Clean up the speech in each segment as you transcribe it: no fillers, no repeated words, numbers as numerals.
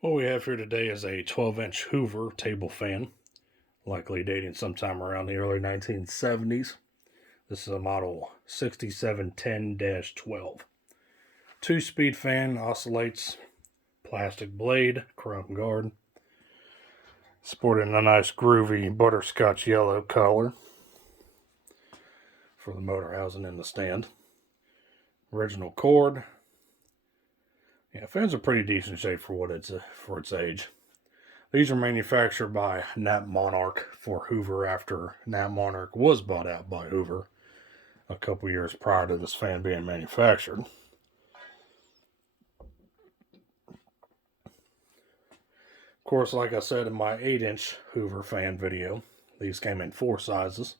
What we have here today is a 12-inch Hoover table fan, likely dating sometime around the early 1970s. This is a model 6710-12. Two-speed fan, oscillates, plastic blade, chrome guard, sporting a nice groovy butterscotch yellow color for the motor housing in the stand. Original cord. Yeah, fans are pretty decent shape for its age. These are manufactured by Knapp-Monarch for Hoover after Knapp-Monarch was bought out by Hoover a couple years prior to this fan being manufactured. Of course, like I said in my 8-inch Hoover fan video, these came in 4 sizes: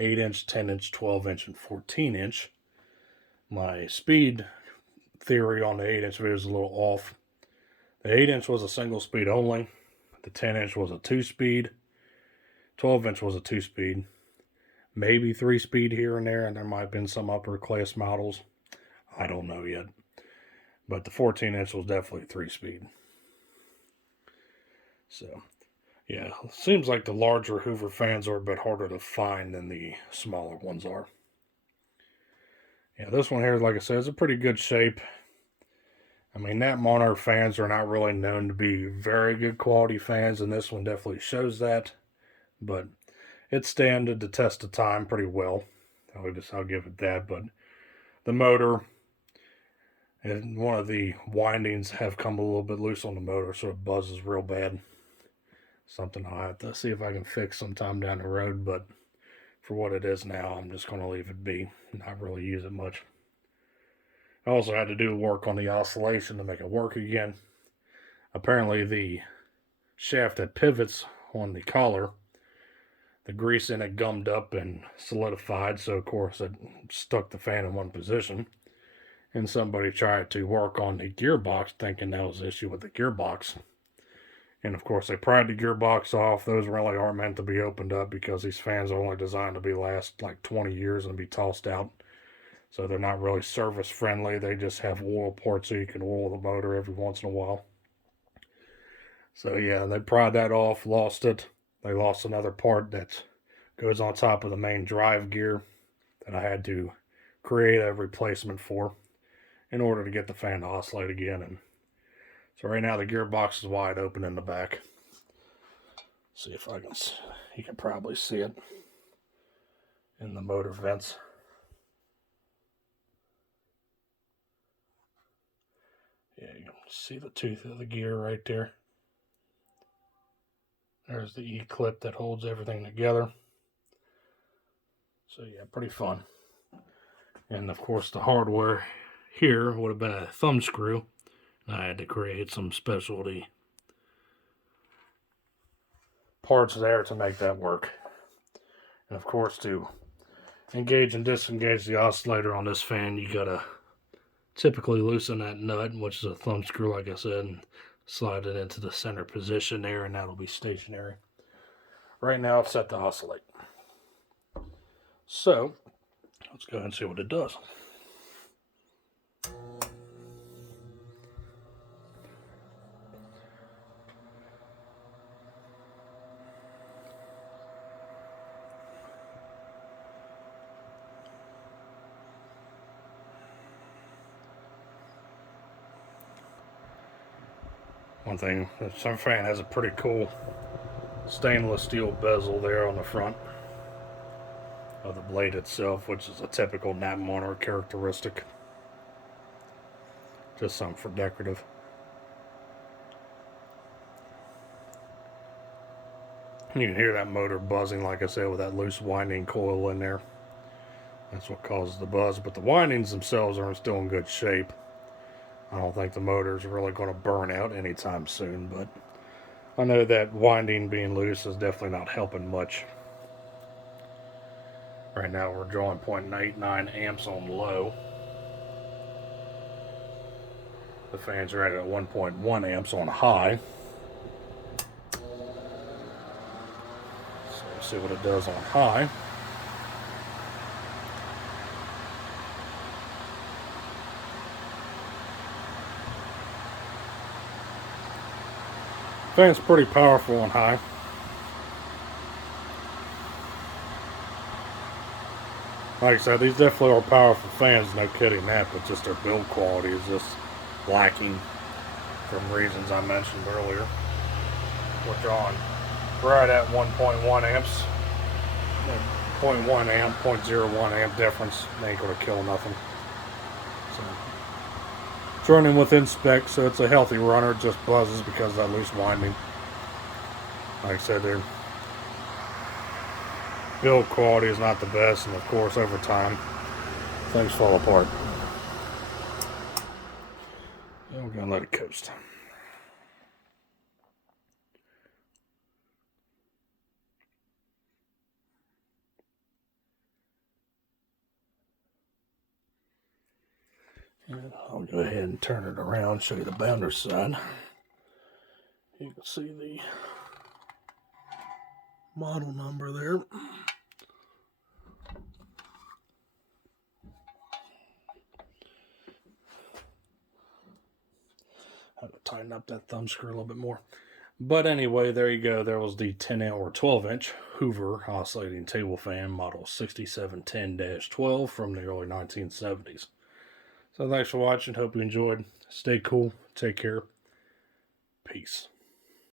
8-inch, 10-inch, 12-inch, and 14-inch. My speed theory on the 8-inch video is a little off. The 8-inch was a single speed only. The 10-inch was a 2-speed. 12-inch was a 2-speed. Maybe 3-speed here and there, and there might have been some upper class models. I don't know yet. But the 14-inch was definitely 3-speed. So, yeah, it seems like the larger Hoover fans are a bit harder to find than the smaller ones are. Yeah, this one here, like I said, is a pretty good shape. I mean, Knapp-Monarch fans are not really known to be very good quality fans, and this one definitely shows that. But it standed the test of time pretty well. I'll give it that. But the motor and one of the windings have come a little bit loose on the motor, so it buzzes real bad. Something I'll have to see if I can fix sometime down the road, but for what it is now, I'm just going to leave it be, not really use it much. I also had to do work on the oscillation to make it work again. Apparently the shaft that pivots on the collar, the grease in it gummed up and solidified, so of course it stuck the fan in one position. And somebody tried to work on the gearbox thinking that was the issue with the gearbox. And of course they pried the gearbox off. Those really aren't meant to be opened up because these fans are only designed to be last like 20 years and be tossed out. So they're not really service friendly. They just have oil ports so you can oil the motor every once in a while. So yeah, they pried that off, lost it. They lost another part that goes on top of the main drive gear that I had to create a replacement for in order to get the fan to oscillate again. And so right now the gearbox is wide open in the back. See if I can, you can probably see it in the motor vents. Yeah, you can see the tooth of the gear right there. There's the E-clip that holds everything together. So yeah, pretty fun. And of course the hardware here would have been a thumb screw. I had to create some specialty parts there to make that work. And of course to engage and disengage the oscillator on this fan, you gotta typically loosen that nut, which is a thumb screw like I said, and slide it into the center position there, and that'll be stationary. Right now it's set to oscillate. So let's go ahead and see what it does. One thing, some fan has a pretty cool stainless steel bezel there on the front of the blade itself, which is a typical Knapp-Monarch characteristic. Just something for decorative. You can hear that motor buzzing, like I said, with that loose winding coil in there. That's what causes the buzz, but the windings themselves are still in good shape. I don't think the motor is really going to burn out anytime soon, but I know that winding being loose is definitely not helping much. Right now we're drawing 0.89 amps on low. The fans are at 1.1 amps on high. So we'll see what it does on high. Fan's pretty powerful and high. Like I said, these definitely are powerful fans, no kidding that, but just their build quality is just lacking from reasons I mentioned earlier. Which on right at 1.1 amps. 0.1 amp, 0.01 amp difference ain't gonna kill nothing. So it's running within spec, so it's a healthy runner. It just buzzes because of that loose winding. Like I said, their build quality is not the best, and of course, over time, things fall apart. And we're gonna let it coast. And I'll go ahead and turn it around, show you the bounder side. You can see the model number there. I have to tighten up that thumb screw a little bit more. But anyway, there you go. There was the 10 or 12 inch Hoover oscillating table fan model 6710-12 from the early 1970s. So thanks for watching. Hope you enjoyed. Stay cool. Take care. Peace.